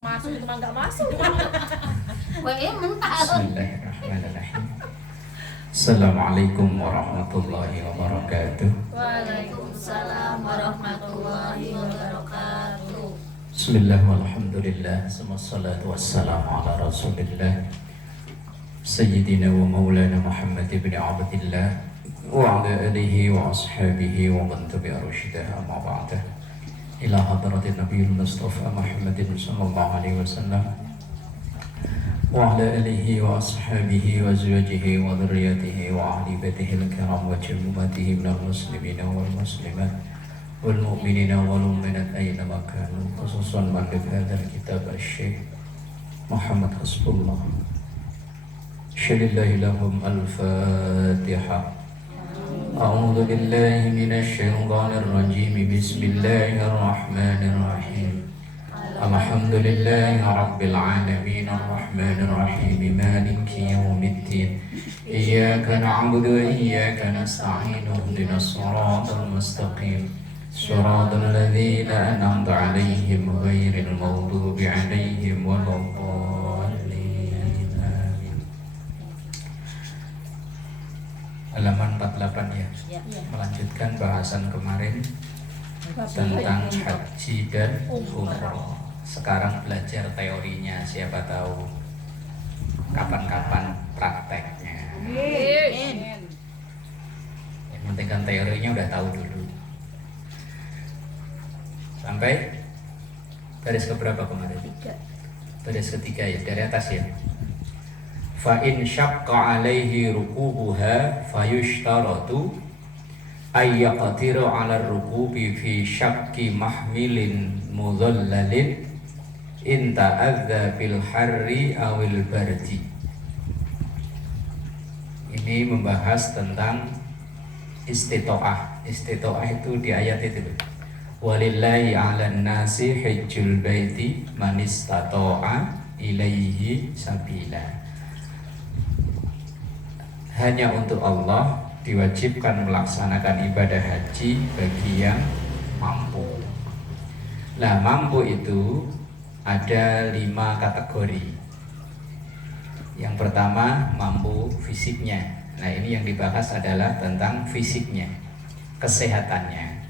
Masuk itu mah nggak masuk. mental. Bismillahirrahmanirrahim. Assalamualaikum warahmatullahi wabarakatuh. Waalaikumsalam warahmatullahi wabarakatuh. Bismillah walhamdulillah, wassalatu wassalamu ala rasulillah Sayyidina wa maulana Muhammad ibn Abdillah wa ala alihi wa ashabihi wa man tabi'a rushidah amma ba'dah. Ila hadratin Nabiyil Mustafa Muhammadin sallallahu alaihi wasallam wa ala alihi wa ashabihi wa azwajihi wa dhurriyyatihi wa ahli baitihi al-kiram wa jumhuriyatihi minal muslimina wal muslimat wal mu'minina wal mu'minat aynama kanu, khususan mu'allif hadzal kitab Asy-Syaikh Muhammad Hasbullah. Syalillahi lahum al-Fatihah. A'udzu billahi minasy syaithanir rajim. Bismillahirrahmanirrahim. Alhamdulillahi rabbil alamin arrahmanir rahim maliki yaumiddin. Iyyaka na'budu wa iyyaka nasta'in ihdinas siratal mustaqim. Siratal ladzina an'amta 'alaihim ghairil maghdubi 'alaihim waladdallin. Amin. Halaman 48 ya. Melanjutkan bahasan kemarin tentang haji dan umroh. Sekarang belajar teorinya, siapa tahu kapan-kapan prakteknya. Yang penting kan teorinya udah tahu dulu. Sampai baris keberapa kemarin? Baris ketiga ya, dari atas ya. Fa in syaqqa alaihi rukubuha fayushtaratu ay yaqdiru 'ala rukubi fi syaqqi mahmilin mudhallalin in ta'adza bil harri awil bardi. Ini membahas tentang istitoah. Istitoah itu di ayat itu. Walillahi 'alan nasi hajjul baiti man istata'a ilaihi sabila. Hanya untuk Allah diwajibkan melaksanakan ibadah haji bagi yang mampu. Nah, mampu itu ada 5 kategori. Yang pertama, mampu fisiknya. Nah, ini yang dibahas adalah tentang fisiknya, kesehatannya.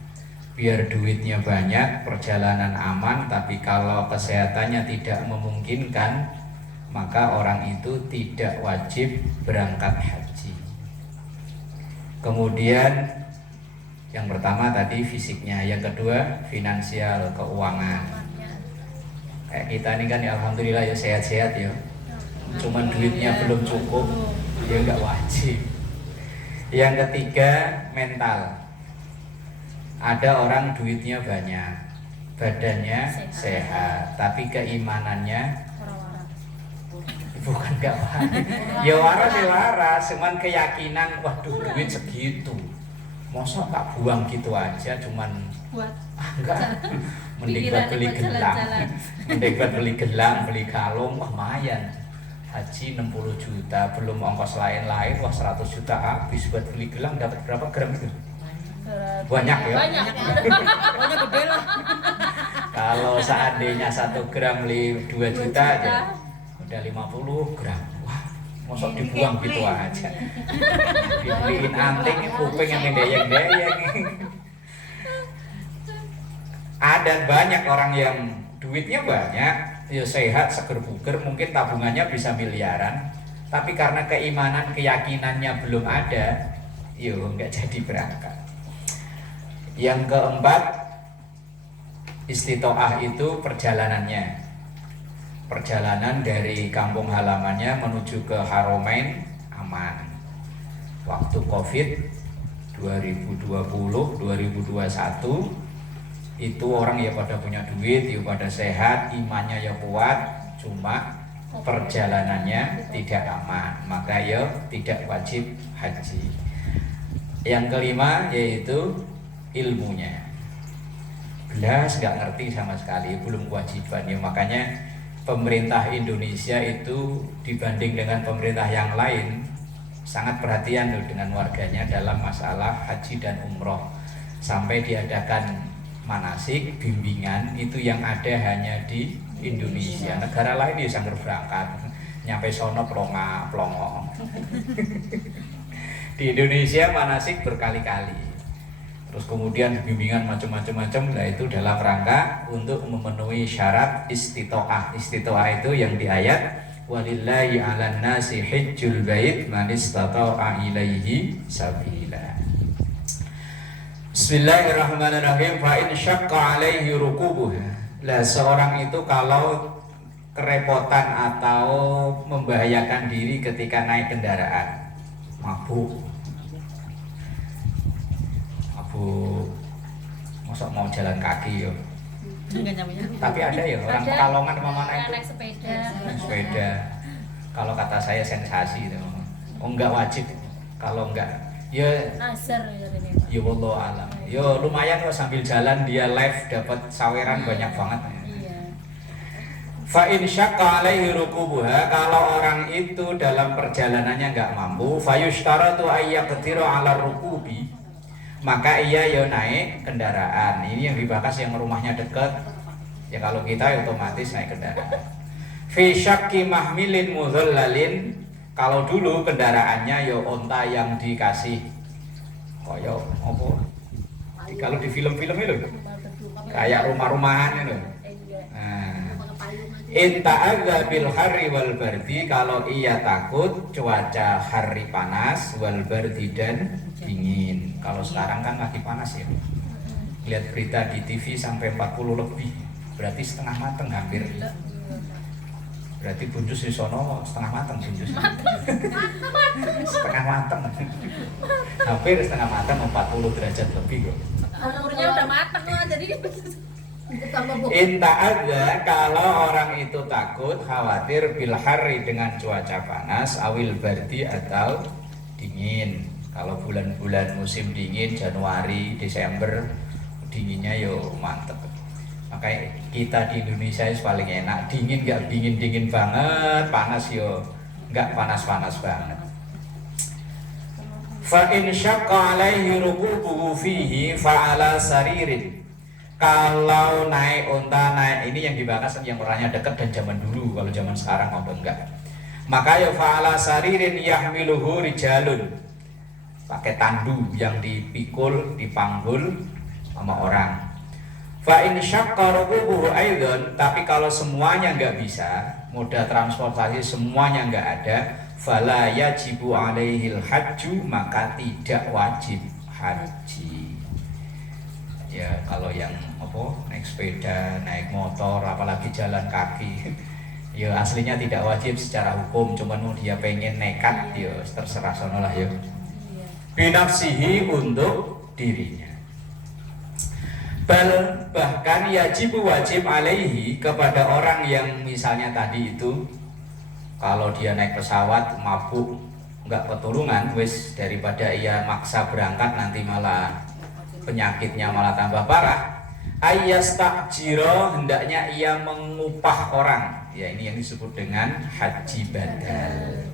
Biar duitnya banyak, perjalanan aman, tapi kalau kesehatannya tidak memungkinkan, maka orang itu tidak wajib berangkat haji. Kemudian yang pertama tadi fisiknya, yang kedua finansial, keuangan. Kayak kita ini kan ya alhamdulillah ya sehat-sehat ya. Cuman duitnya belum cukup, ya nggak wajib. Yang ketiga mental. Ada orang duitnya banyak, badannya sehat, tapi keimanannya bukan gak waras. Ya waras ya waras, cuman keyakinan waduh duit segitu. Masa tak buang gitu aja cuman buat enggak. Mending buat beli gelang. Mending buat beli gelang, beli kalung, wah lumayan. Haji 60 juta, belum ongkos lain-lain, wah 100 juta habis buat beli gelang. Dapat berapa gram itu? Banyak ya? Banyak gede lah. Kalau seandainya 1 gram 2 juta aja udah 50 gram. Wah, mosok dibuang gitu aja. Dibeliin anting, kuping yang mendayang-dayang. Ada banyak orang yang duitnya banyak, ya sehat, seger buger, mungkin tabungannya bisa miliaran, tapi karena keimanan, keyakinannya belum ada, yo nggak jadi berangkat. Yang keempat, istitoah itu perjalanannya. Perjalanan dari kampung halamannya menuju ke Haramain aman. Waktu Covid 2020-2021 itu orang ya pada punya duit, ya pada sehat, imannya ya kuat, cuma perjalanannya tidak aman, maka ya tidak wajib haji. Yang kelima yaitu ilmunya. Belas nggak ngerti sama sekali, belum kewajiban ya, makanya pemerintah Indonesia itu dibanding dengan pemerintah yang lain sangat perhatian loh dengan warganya dalam masalah haji dan umroh. Sampai diadakan manasik, bimbingan itu yang ada hanya di Indonesia. Negara lain ya sangger berangkat, nyampe sono plongo. Di Indonesia manasik berkali-kali. Terus kemudian bimbingan macam-macam lah itu dalam rangka untuk memenuhi syarat istitoah. Istitoah itu yang di ayat walillahi 'alan nasi hajjul bait man istata'a ilaihi sabila. Bismillahirrahmanirrahim. Fa in syaqqa 'alaihi rukubuha. Lah seorang itu kalau kerepotan atau membahayakan diri ketika naik kendaraan, mabuk, masa mau jalan kaki yo. Tapi ada ya orang Pekalongan sama naik sepeda. Kalau kata saya sensasi itu. Oh enggak wajib. Kalau enggak ya Nazar ya ini. ya wallahu alam. Yo lumayan kok sambil jalan dia live dapat saweran banyak banget. Iya. Fa in syaqqa 'alaihi rukubuha, kalau orang itu dalam perjalanannya enggak mampu, fayushtaratu ayyaqdiru 'ala rukubi, maka ia ya naik kendaraan. Ini yang dibahas yang rumahnya dekat. Ya kalau kita ya otomatis naik kendaraan. Fi syakki mahmilin mudhallalin, kalau dulu kendaraannya ya onta yang dikasih koyo apa? Kalau di film-film itu kayak rumah-rumahan itu. Nah, in ta'adza bil harri wal bardi, kalau ia takut cuaca hari panas wal bardi dan dingin. Kalau sekarang kan lagi panas ya. Lihat berita di TV sampai 40 lebih. Berarti setengah mateng hampir. Berarti bunjus di sono setengah mateng bunjus. Setengah mateng. Hampir setengah mateng 40 derajat lebih kok. Umurnya udah mateng lah jadi Inta ada kalau orang itu takut khawatir bil harri dengan cuaca panas awil bardi atau dingin. Kalau bulan-bulan musim dingin Januari, Desember dinginnya yo mantep. Makanya kita di Indonesia itu paling enak, dingin nggak dingin banget, panas yo nggak panas banget. Fa in syaqqa 'alaihi rukubuhu fihi fa 'ala saririn. Kalau naik unta, naik ini yang dibahas yang orangnya dekat dan zaman dulu. Kalau zaman sekarang udah enggak. Maka ya fa 'ala saririn yahmiluhu rijalun. Pakai tandu yang dipikul, dipanggul sama orang. Fa in syaqqa rukubuhu aidan, tapi kalau semuanya enggak bisa, moda transportasi semuanya enggak ada, fala yajibu 'alaihil hajju, maka tidak wajib haji. Ya kalau yang apa naik sepeda, naik motor, apalagi jalan kaki, ya aslinya tidak wajib secara hukum, cuman dia pengen nekat, ya terserah sono lah ya. Binafsihi, untuk dirinya. Bahkan yajibu, wajib alaihi, kepada orang yang misalnya tadi itu kalau dia naik pesawat mabuk nggak ketulungan, wis daripada ia maksa berangkat nanti malah penyakitnya malah tambah parah. Ayyastajiro, hendaknya ia mengupah orang. Ya ini yang disebut dengan haji badal.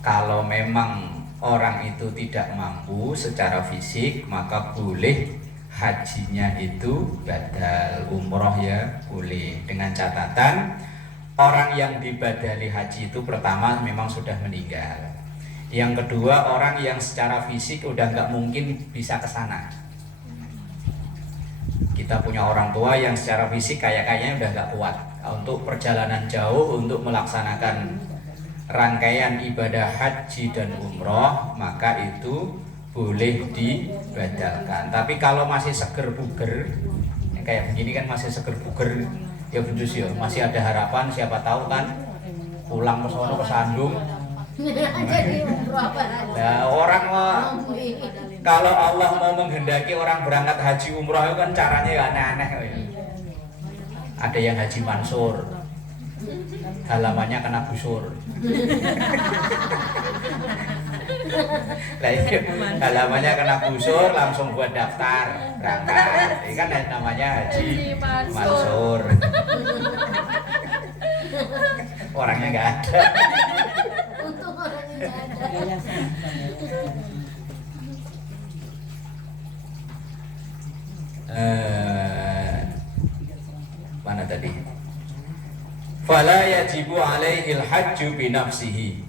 Kalau memang orang itu tidak mampu secara fisik, maka boleh hajinya itu badal, umroh ya boleh, dengan catatan orang yang dibadali haji itu pertama memang sudah meninggal. Yang kedua, orang yang secara fisik udah nggak mungkin bisa ke sana. Kita punya orang tua yang secara fisik kayaknya udah nggak kuat untuk perjalanan jauh, untuk melaksanakan rangkaian ibadah haji dan umroh, maka itu boleh dibadalkan. Tapi kalau masih seger buger, kayak begini kan masih seger buger, ya benjus ya, masih ada harapan, siapa tahu kan pulang ke sono ke Sandung. Nah, orang kalau Allah mau menghendaki orang berangkat haji umroh itu kan caranya ya aneh-aneh ya. Ada yang haji mansur, halamannya kena busur. Halamannya kena busur, langsung buat daftar berangkat. Ini kan namanya haji mansur. Orangnya nggak ada. Untung orangnya nggak ada. Mana tadi? fala yajibu alaihi al-hajju bi nafsihi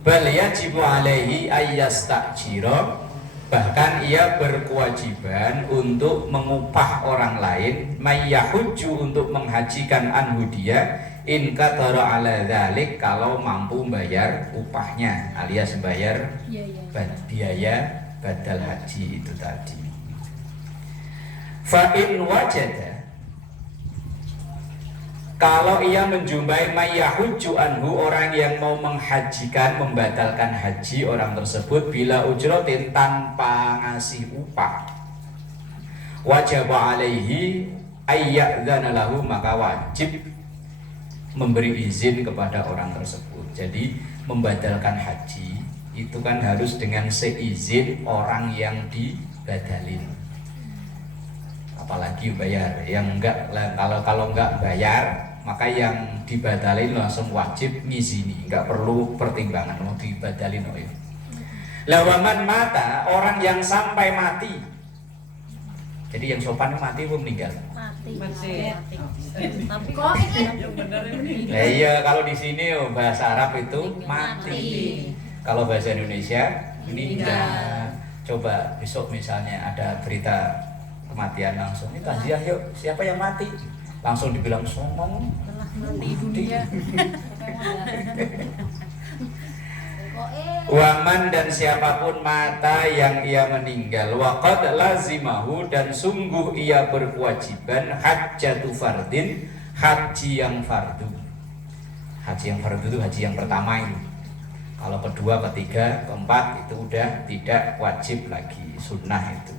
bal yajibu alaihi ayyastajira, bahkan ia berkewajiban untuk mengupah orang lain, mayyahujju untuk menghajikan anhu dia, in qadara ala dzalik, kalau mampu bayar upahnya alias bayar biaya badal haji itu tadi. Fa in wajada, kalau ia menjumpai mayyahujju anhu, orang yang mau menghajikan, membatalkan haji orang tersebut, bila ujrotin, tanpa ngasih upah, wajib alaihi ayyadzana lahu, maka wajib memberi izin kepada orang tersebut. Jadi membatalkan haji itu kan harus dengan seizin orang yang dibadalin, apalagi bayar. Yang enggak, kalau enggak bayar, maka yang dibatalin langsung wajib ngizini, enggak perlu pertimbangan, mau dibadalin oh ya. Lawaman mata, orang yang sampai mati. Jadi yang sopan mati pun meninggal. Mati. Tapi Kok ini? Nah, iya, kalau di sini bahasa Arab itu mati. Kalau bahasa Indonesia meninggal. Coba besok misalnya ada berita kematian langsung, ini takziah yuk, siapa yang mati? Langsung dibilang songong telah mati dunia. Waman, dan siapapun mata yang ia meninggal, waqad lazimahu, dan sungguh ia berkewajiban, hajjatu fardin, haji yang fardu. Haji yang fardu itu haji yang pertama itu. Kalau kedua, ketiga, keempat itu udah tidak wajib lagi, sunnah itu.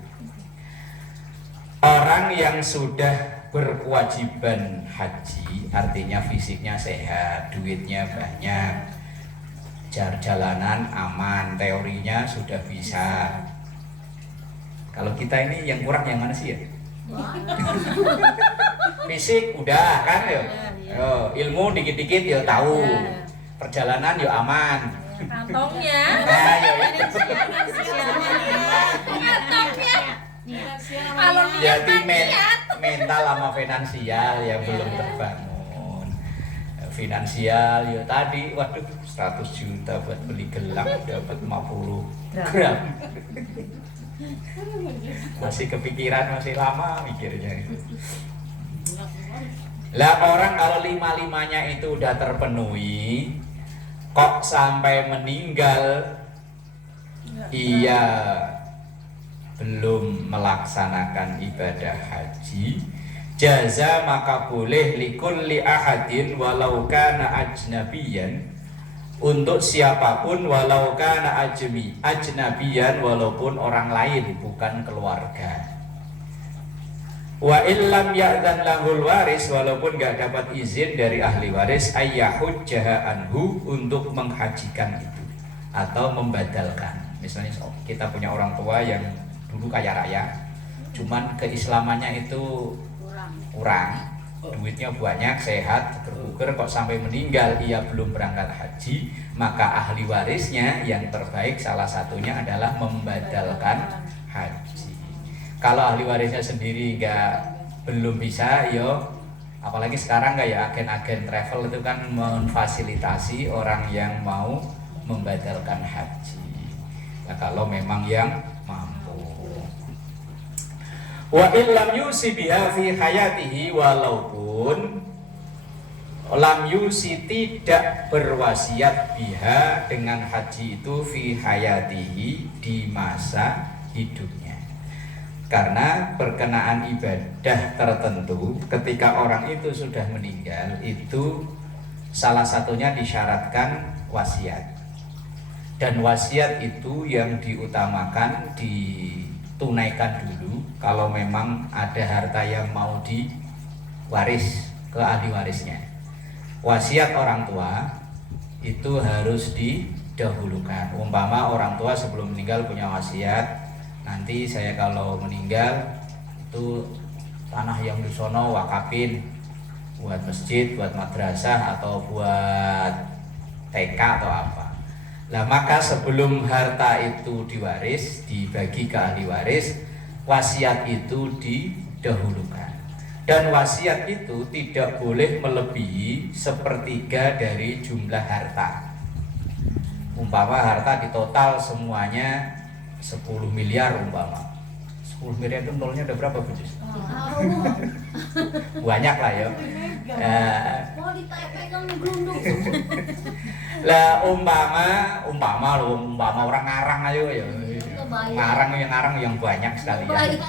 Orang yang sudah berkewajiban haji, artinya fisiknya sehat, duitnya banyak, jalanan aman, teorinya sudah bisa. Kalau kita ini yang kurang yang mana sih ya? Fisik udah kan ya? Ilmu dikit-dikit ya tahu, perjalanan ya aman. Kantongnya. Nah, ya itu. Kantongnya. Kalau Jadi mental sama finansial yang belum terbangun. Finansial ya tadi, waduh 100 juta buat beli gelang dapat 50 gram. Masih kepikiran, masih lama mikirnya itu. Lah orang kalau lima-limanya itu udah terpenuhi, kok sampai meninggal ia belum melaksanakan ibadah haji, jaza, maka boleh likulli ahadin walau kana ajnabiyan, untuk siapapun walau kana ajnabiyan, walaupun orang lain bukan keluarga. Wa illam ya'dzan lahul waris, walaupun gak dapat izin dari ahli waris, ayyahujjaha anhu, untuk menghajikan itu atau membadalkan. Misalnya kita punya orang tua yang dulu kaya raya, cuman keislamannya itu kurang, duitnya banyak, sehat, berbuker, kok sampai meninggal ia belum berangkat haji, maka ahli warisnya yang terbaik salah satunya adalah membadalkan haji. Kalau ahli warisnya sendiri belum bisa, yo apalagi sekarang kayak agen-agen travel itu kan memfasilitasi orang yang mau membadalkan haji. Nah, kalau memang yang mampu. Wa illam yusi biha fi hayatihi, walaupun lam yusi tidak berwasiat biha dengan haji itu fi hayatihi, di masa hidupnya. Karena berkenaan ibadah tertentu ketika orang itu sudah meninggal, itu salah satunya disyaratkan wasiat. Dan wasiat itu yang diutamakan ditunaikan dulu kalau memang ada harta yang mau diwaris ke ahli warisnya. Wasiat orang tua itu harus didahulukan. Umpama orang tua sebelum meninggal punya wasiat, nanti saya kalau meninggal itu tanah yang di sono wakafin buat masjid, buat madrasah, atau buat TK atau apa. Nah, maka sebelum harta itu diwaris, dibagi ke ahli waris, wasiat itu didahulukan. Dan wasiat itu tidak boleh melebihi sepertiga dari jumlah harta. Umpama harta di total semuanya 10 miliar umpama. 10 miliar itu nolnya ada berapa, Bu Jus? Banyak lah ya. Lah umpama orang ngarang ayo ya. Ngarang yang banyak sekali ya.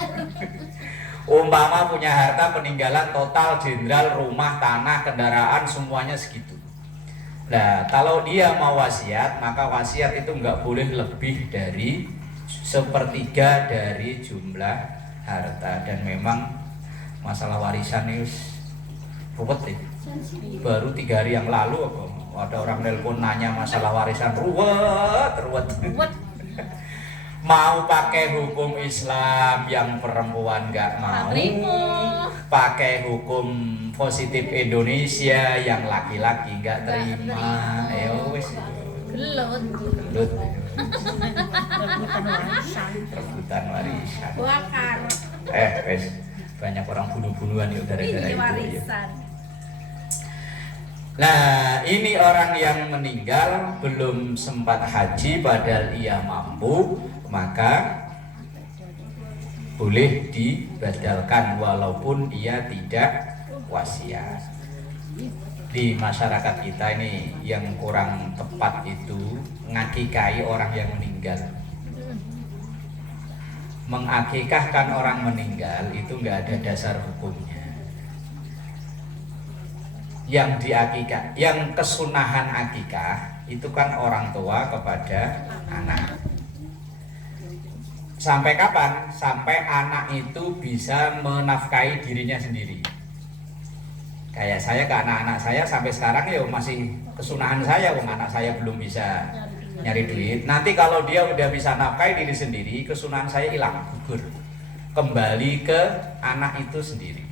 Umpama punya harta peninggalan total jenderal, rumah, tanah, kendaraan semuanya segitu. Nah, kalau dia mau wasiat, maka wasiat itu nggak boleh lebih dari sepertiga dari jumlah harta. Dan memang masalah warisan ini ruwet ya. Baru 3 hari yang lalu ada orang nelpon nanya masalah warisan, ruwet. Mau pakai hukum Islam yang perempuan nggak mau, pakai hukum positif Indonesia yang laki-laki nggak terima, wes gelut. Rebutan warisan. Wes banyak orang bunuh-bunuhan ya gara-gara itu ya. Nah, ini orang yang meninggal belum sempat haji padahal ia mampu, maka boleh dibadalkan walaupun ia tidak wasiat. Di masyarakat kita ini yang kurang tepat itu ngakikahi orang yang meninggal. Mengakikahkan orang meninggal itu nggak ada dasar hukumnya. Yang diakikah, yang kesunahan akikah itu kan orang tua kepada anak. Sampai kapan? Sampai anak itu bisa menafkahi dirinya sendiri. Kayak saya ke anak-anak saya sampai sekarang ya masih kesunahan saya, anak saya belum bisa nyari duit. Nanti kalau dia udah bisa nafkahi diri sendiri, kesunahan saya hilang, gugur. Kembali ke anak itu sendiri.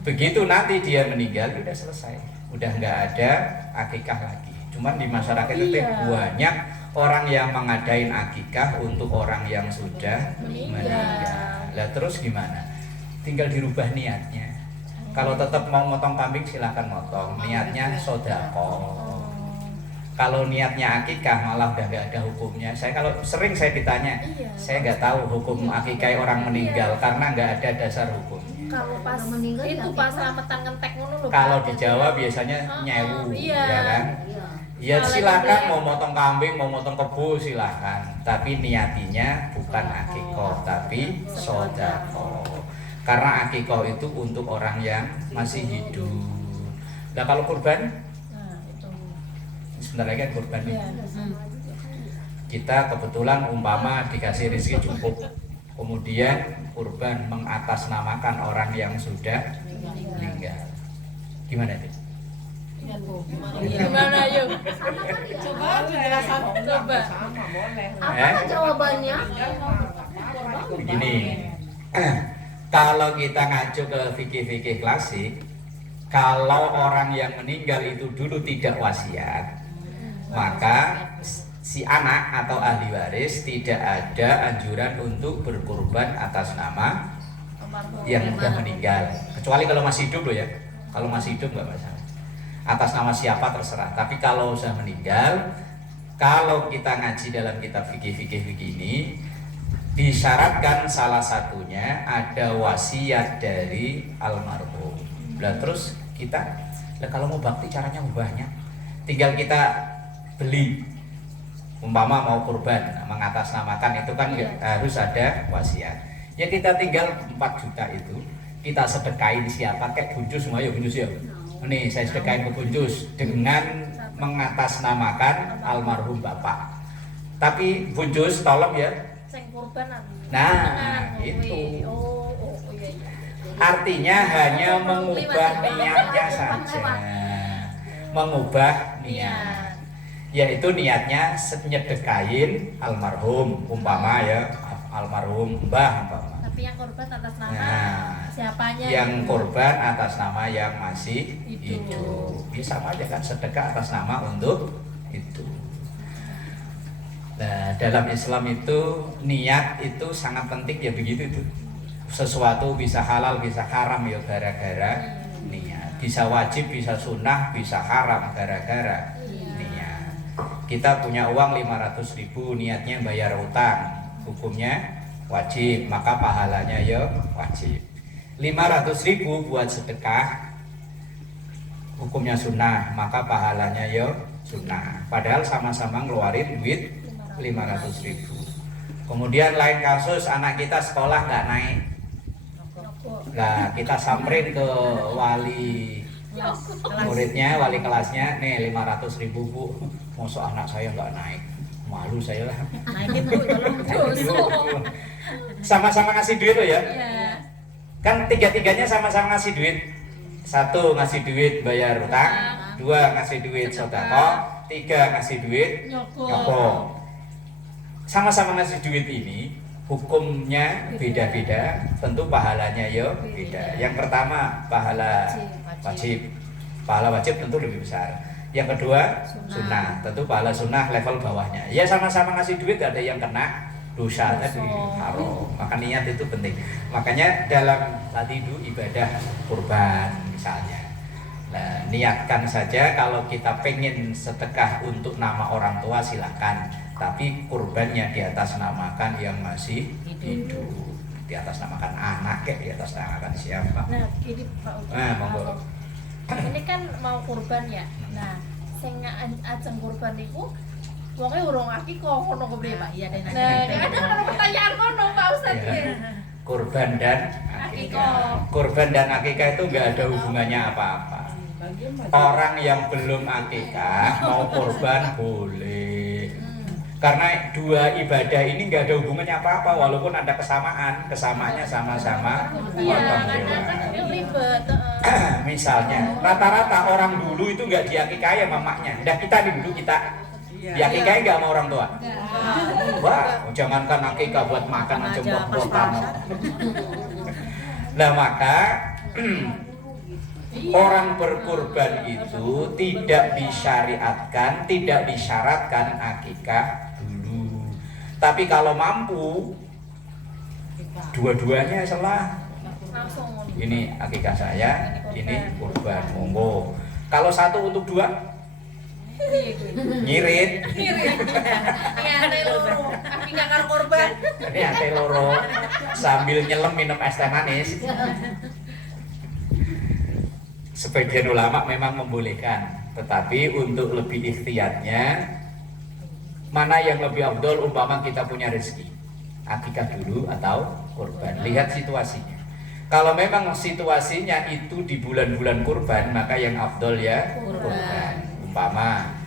Begitu nanti dia meninggal udah selesai, udah nggak ada akikah lagi. Cuman di masyarakat itu banyak orang yang mengadain akikah untuk orang yang sudah meninggal. Lah terus gimana? Tinggal dirubah niatnya. Kalau tetap mau motong kambing silahkan motong, niatnya sodaqoh. Kalau niatnya akikah malah udah nggak ada hukumnya. Kalau sering saya ditanya, saya nggak tahu hukum akikah orang meninggal karena nggak ada dasar hukum. Kalau pas meninggal itu pas selamatan ngentek ngono lho. Kalau di Jawa biasanya nyewu, ya kan? Ya silakan mau motong kambing, mau motong kebo silakan. Tapi niatinya bukan akikoh, tapi sodaqoh. Karena akikoh itu untuk orang yang masih hidup. Nah kalau kurban, sebentar lagi kan kurban. Kita kebetulan umpama dikasih rezeki cukup. Kemudian kurban mengatasnamakan orang yang sudah meninggal. Gimana itu? Gimana yuk? Coba penjelasan. Coba. Apa jawabannya? Begini. Kalau kita ngacu ke fikih-fikih klasik, kalau orang yang meninggal itu dulu tidak wasiat, maka si anak atau ahli waris tidak ada anjuran untuk berkurban atas nama yang sudah meninggal, kecuali kalau masih hidup loh ya. Kalau masih hidup nggak masalah, atas nama siapa terserah. Tapi kalau sudah meninggal, kalau kita ngaji dalam kitab fikih ini disyaratkan salah satunya ada wasiat dari almarhum. Nah terus kita, kalau mau bakti caranya banyak, tinggal kita beli. Umpama mau kurban, mengatasnamakan itu kan harus ada wasiat. Ya kita tinggal 4 juta itu kita sedekain siapa, kayak bunjus semua ya bunjus ya. Nih saya sedekain ke bunjus dengan mengatasnamakan almarhum bapak. Tapi bunjus tolong ya. Nah itu. Artinya hanya mengubah niatnya saja, mengubah niat. Yaitu niatnya nyedekain almarhum, umpama ya almarhum mbah umpama. Tapi yang korban atas nama siapanya? Yang korban atas nama yang masih hidup. Ya sama aja kan, sedekah atas nama untuk itu. Nah dalam Islam itu niat itu sangat penting ya, begitu itu. sesuatu bisa halal bisa haram ya gara-gara niat. Bisa wajib bisa sunnah bisa haram gara-gara niat. Kita punya uang 500.000, niatnya bayar utang, hukumnya wajib, maka pahalanya ya wajib. 500.000 buat sedekah, hukumnya sunnah, maka pahalanya ya sunnah. Padahal sama-sama ngeluarin duit 500.000. Kemudian lain kasus, anak kita sekolah nggak naik. Nah, kita samperin ke wali muridnya, wali kelasnya, nih 500.000 bu, masuk anak saya nggak naik, malu saya lah. Naikin Bu, tolong. Sama-sama ngasih duit loh ya. Iya. Kan tiga-tiganya sama-sama ngasih duit. Satu ngasih duit bayar utang, dua ngasih duit sedekah, tiga ngasih duit nyokok. Sama-sama ngasih duit ini hukumnya beda-beda, tentu pahalanya ya beda. Yang pertama pahala wajib, pahala wajib tentu lebih besar. Yang kedua sunnah, tentu pahala sunnah level bawahnya. Ya sama-sama ngasih duit, ada yang kena dosa tadi haram. Maka niat itu penting. Makanya dalam tadi itu ibadah kurban misalnya. Nah, niatkan saja kalau kita pengen sedekah untuk nama orang tua silakan, tapi kurbannya di atas namakan yang masih hidup, di atas namakan anak ya, di atas namakan siapa. Nah, ini Pak Uti. Monggo. Ini kan mau kurban ya. Nah, sing ajeng kurban niku wonge urung akikah ngono kepriye Pak? Iya den. Nah, ada pertanyaan ngono Pak Ustaz ya. Kurban dan akikah. Kurban dan akikah itu enggak ada hubungannya apa-apa. Orang yang belum akikah mau kurban boleh. Karena dua ibadah ini nggak ada hubungannya apa-apa, walaupun ada kesamaannya sama-sama potong hewan. Ribet. Misalnya, rata-rata orang dulu itu nggak diakikahi sama maknya. Dah kita nih dulu kita diakikahi nggak sama orang tua. Wah, jangankan akikah buat makan aja buat-buatan. Nah maka orang berkurban itu tidak disyariatkan, tidak disyaratkan akikah dulu. Tapi kalau mampu, dua-duanya salah. Ini akikah saya, ini kurban, monggo. Kalau satu untuk dua, ngirit. Ini ate loro, akikah karo kurban. Ini ate loro sambil nyelam minum es teh manis. Sebagian ulama memang membolehkan, tetapi untuk lebih ikhtiyatnya, mana yang lebih afdol umpama kita punya rezeki, akikah dulu atau kurban. Lihat situasinya. Kalau memang situasinya itu di bulan-bulan kurban, maka yang afdol ya kurban. Umpama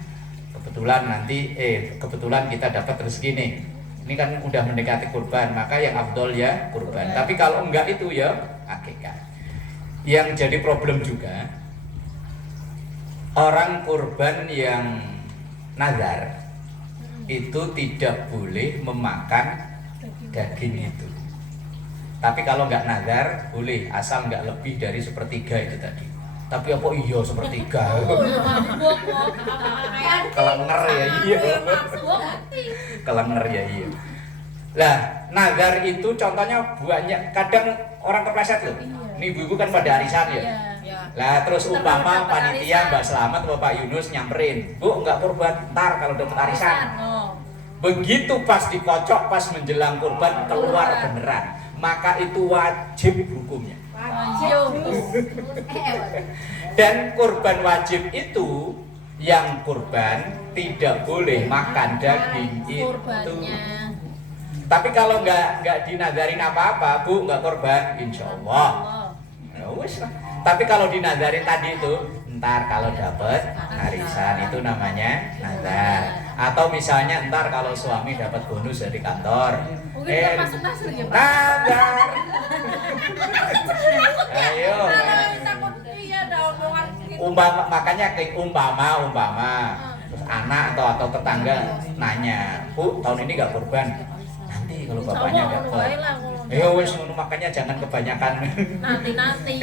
kebetulan kita dapat rezeki nih. Ini kan udah mendekati kurban, maka yang afdol ya kurban. Tapi kalau enggak itu ya akikah. Yang jadi problem juga orang kurban yang nazar itu tidak boleh memakan daging itu. Tapi kalau nggak nazar boleh, asal nggak lebih dari sepertiga itu tadi. Tapi apa iya sepertiga? Kelenger ya iya. Kelenger ya iya. Lah nazar itu contohnya banyak, kadang orang kepleset loh. Ini ibu-ibu kan pada arisan ya. Lah terus umpama panitia Mbak Selamat Bapak Yunus nyamperin, Bu enggak kurban, ntar kalau dapat arisan. Begitu pas dikocok, pas menjelang kurban keluar beneran, maka itu wajib hukumnya. Dan kurban wajib itu yang kurban tidak boleh makan daging itu. Tapi kalau nggak dinadarin apa-apa, Bu nggak kurban, insya Allah. Ya wis lah. Tapi kalau dinadarin tadi itu, ntar kalau dapat arisan itu namanya nazar. Atau misalnya ntar kalau suami dapat bonus dari kantor, nazar. Ayo. Makanya umpama terus anak atau tetangga nanya, Bu tahun ini nggak kurban? Nanti kalau bapaknya dapat. Ayo wes makanya jangan kebanyakan. Nanti.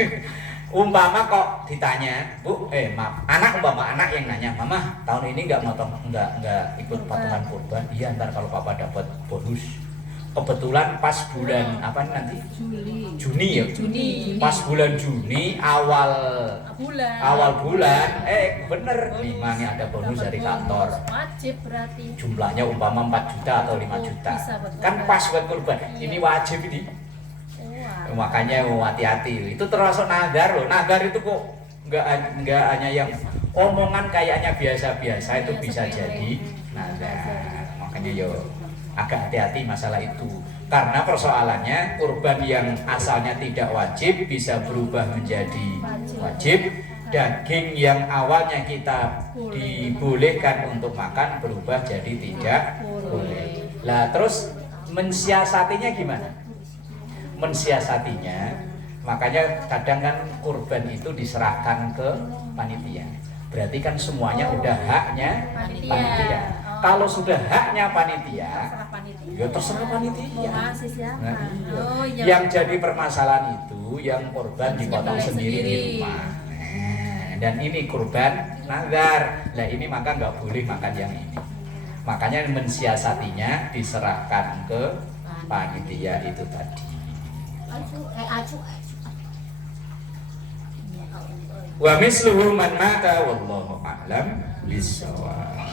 Umpama kok ditanya, Bu, maaf, umpama anak yang nanya, Mama, tahun ini nggak ikut patungan kurban? Iya, ntar kalau papa dapat bonus. kebetulan pas bulan apa nanti? Juni ya. Pas bulan Juni awal bulan, bener 5 nih ada bonus dari kantor. Wajib berarti. Jumlahnya umpama 4 juta atau 5 juta. Bisa, betul. Kan pas buat kurban. Ini wajib ini. Wah. Makanya hati-hati. Itu termasuk nadar loh. Nadar itu kok nggak hanya yang omongan kayaknya biasa-biasa itu bisa jadi nadar. Makanya yo agak hati-hati masalah itu. Karena persoalannya kurban yang asalnya tidak wajib bisa berubah menjadi wajib. Daging yang awalnya kita dibolehkan untuk makan berubah jadi tidak boleh. Lah terus mensiasatinya gimana? Mensiasatinya, makanya kadang kan kurban itu diserahkan ke panitia. Berarti kan semuanya udah haknya panitia. Kalau sudah haknya panitia, ya terserah panitia. Nah, yang jadi permasalahan itu yang kurban dipotong sendiri di rumah. Dan ini kurban nazar. Nah ini maka nggak boleh makan yang ini. Makanya mensiasatinya diserahkan ke panitia itu tadi. Wa misluhu man mata wallahu a'lam bissawab.